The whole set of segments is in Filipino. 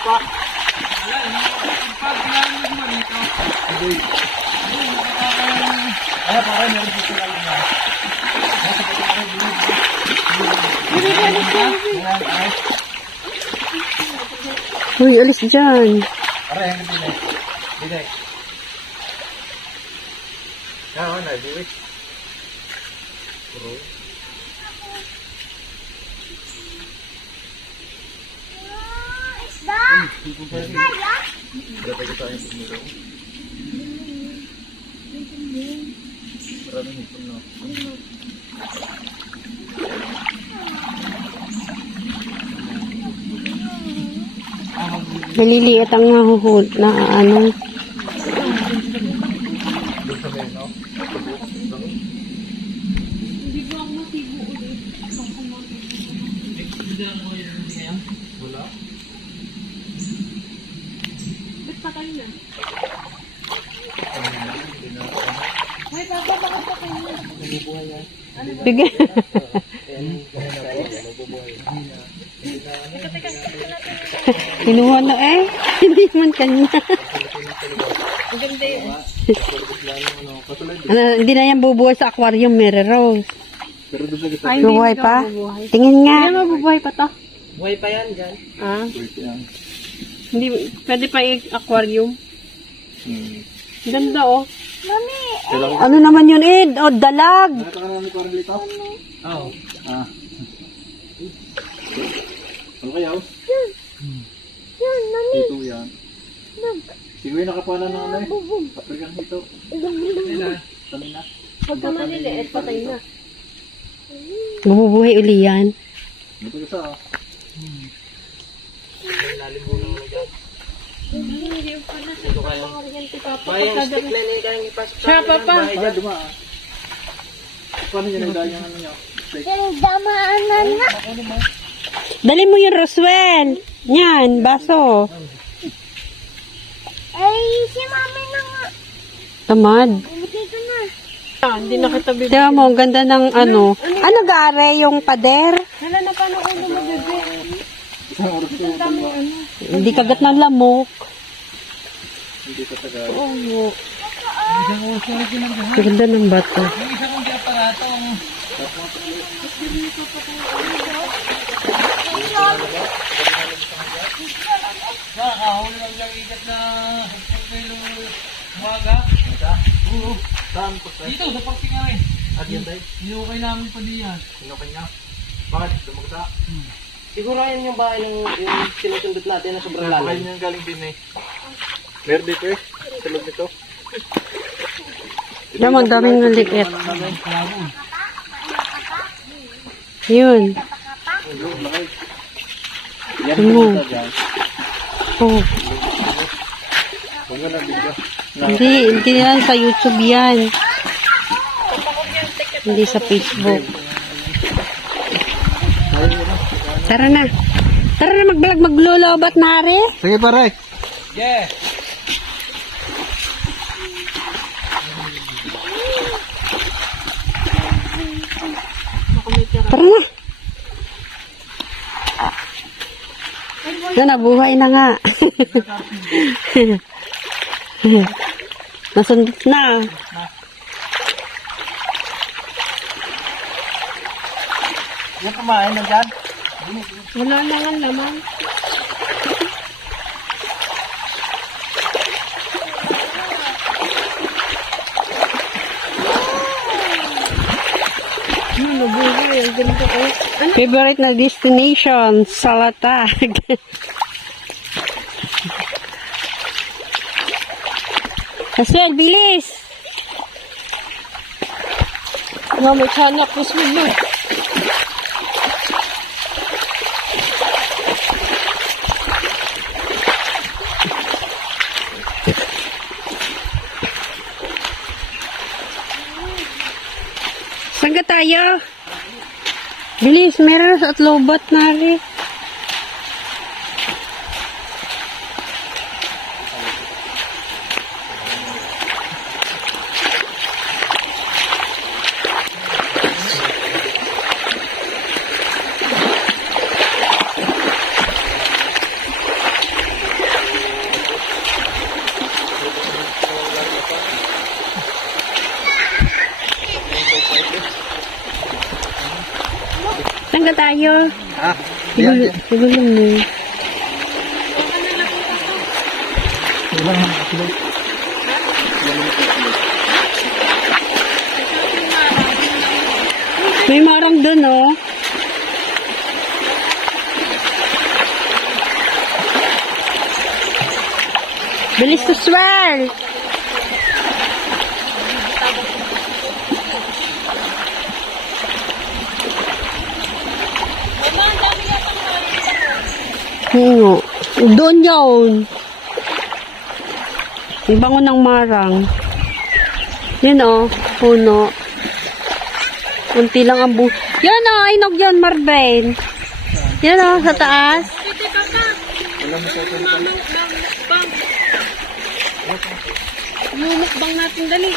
pa. Pag lalo mo dito. Hindi. Ay, pare, meron dito lang na. Ay. Uy, alis dyan. Ang hindi. Hindi. Ah, oh, na, buwi. Puro. Dapat kita yung pumilo. Maraming hipon, no? Maliliit ang nahuhul na ano. Doon sa may, no? Wala. Bigyan. Kinuha na eh. Hindi man kanya. ano, hindi na yan bubuhay sa aquarium, Mary Rose. Pero doon sa gitna. Bubuhay pa? Tingin nga. Kaya mabubuhay pa to. Buhay pa yan dyan. Ah, yan. Hindi, pwede pa i-aquarium. Hmm. Ganda oh. Kailangan Ano naman yun, Ed? O, dalag. Nakita ka namin parang lito? Oo. Ah. Ano kaya? oh? Dito yan. Sige, nakapala na ano eh. Patrigang dito. Saan na? Pagka maliliit, patay na. Mabubuhay uli yan. Dito ka sa ah. Bayang stick na nila kayong ipasok Siya, papa. Ay, duma ah. Paano niya nagdaan yung ano niya? Like, Dali mo yung Roswell. Yan, baso. Ay, si mami na nga. Tamad. Ko na. Ah, hindi na kita bibig. Tiyan mo, ang ganda ng ano. Ano gare yung pader? Hala na paano ulo mo, bebe? isang oras ko yung dalawa. Hindi kagat ng lamok. Hindi ka taga. Oo. Ang ganda ng bato. Nakakahuli lang siyang ikat na 10 kilo umaga. Saan po tayo? Dito, sa Parsingaray. At yan tayo? Inukay namin pa diyan. Sinukay niya? Bakit? Dumagda? Siguro yan yung bahay ng yung sinusundot natin na sobrang lalim. niya galing din eh. Meron dito eh. Sa loob nito. Diyan mo, ang daming maliit. Yun. Yan yung. Oh. Hindi, hindi yan sa YouTube yan. Hindi sa Facebook. Tara na. Tara na mag-vlog, maglulubat na rin. Sige pare. Yeah. Tara na. Yan, nabuhay na nga. Nasundot na. Yan kumain na dyan. Wala na. Hmm. Ang ganda oh. Favorite na destination, Salatag. Aswel, bilis! Nga, may tiyanak. Push mo ka tayo? Bilis, meron sa atlobat na rin. tayo. Siguro, siguro mo. May marang dun, oh. Bilis to swell! Oo. Doon yun. Yung bango ng marang. Yun oh, puno. Kunti lang ang bu... Yan o, oh, inog yan, Marvin. Yan o, sa taas. Mumukbang natin dali.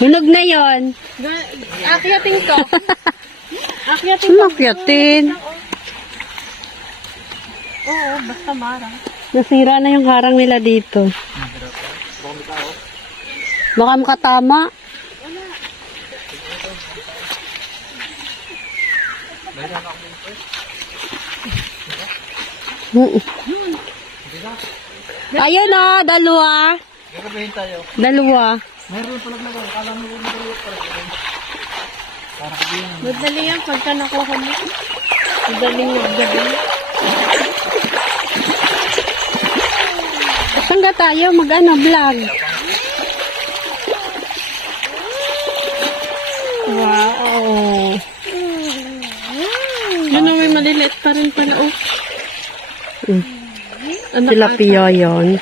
Hunog na yon. Akyatin ko. Akyatin Sumakyatin. Oo, basta marang. Nasira na yung harang nila dito. Baka makatama. Mm. Ayun o, dalawa. Gagabihin tayo. Dalawa. Meron pala na Akala mo kung meron pala. Para kabihin. Madali yan pagka nakuha mo. Madaling yung gabi. Saan ka tayo? Mag-ano, vlog. Wow. Yun may maliliit pa rin pala. Oh. Anak, Tilapia yon.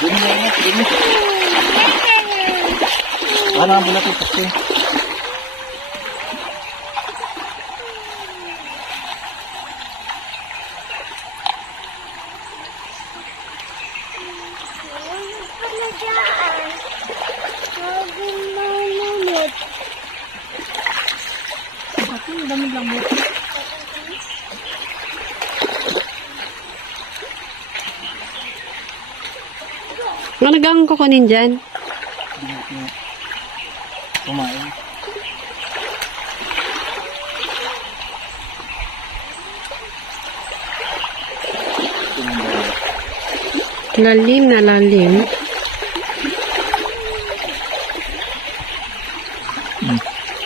Dumi na yan, dumi. Ano ang bulat ito kasi? Ang dami lang mo. Ano gang kukunin dyan? Kumain. Lalim na lalim.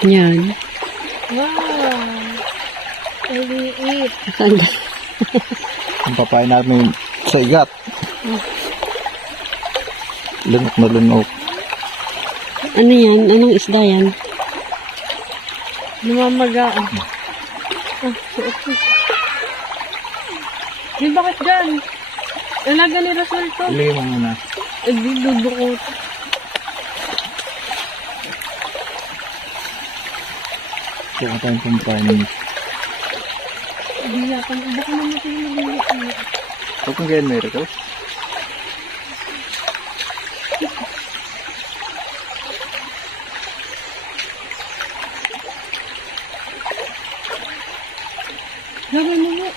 Yan. Wow. Maliit. Ang papain namin sa igat. Lunok na lunok. Ano yan? Anong isda yan? Namamagaan. Ah, suot ko. Di bakit dyan? Alaga ni Rasol to. Ilagay mo muna. Eh, di dudukot. Kaya tayong pampain. Di yata. Baka naman ito yung maliliit. Huwag kang ganyan, Miracle. Gawin mo mo.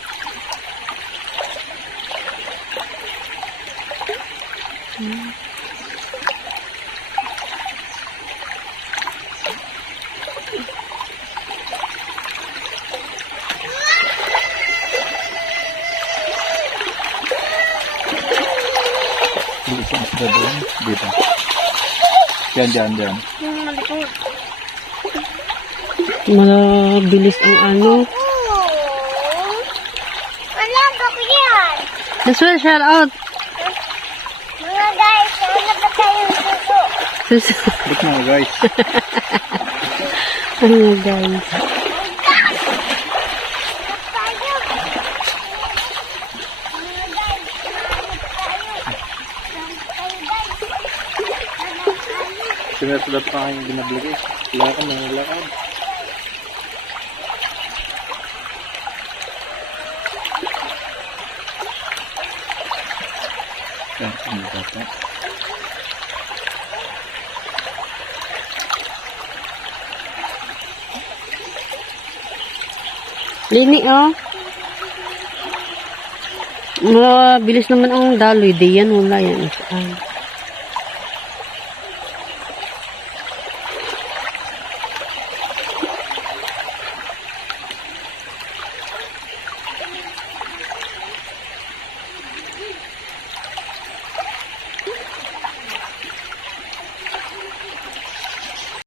Dito sa isda doon. Dito. Diyan, diyan, diyan. Yung malikot. Mabilis ang ano. Wala ba ko yan? Naswell, shout out. Mga guys, wala ba tayong suso? Sus- Look mga guys. ano guys. Tayo. Mga guys, tayo guys. Sinersulat pa kayong binablagay. Lakad na lakad. Yan, ano ba ito? Lini, oh. Mabilis naman ang daloy. Di yan, wala yan. Ah.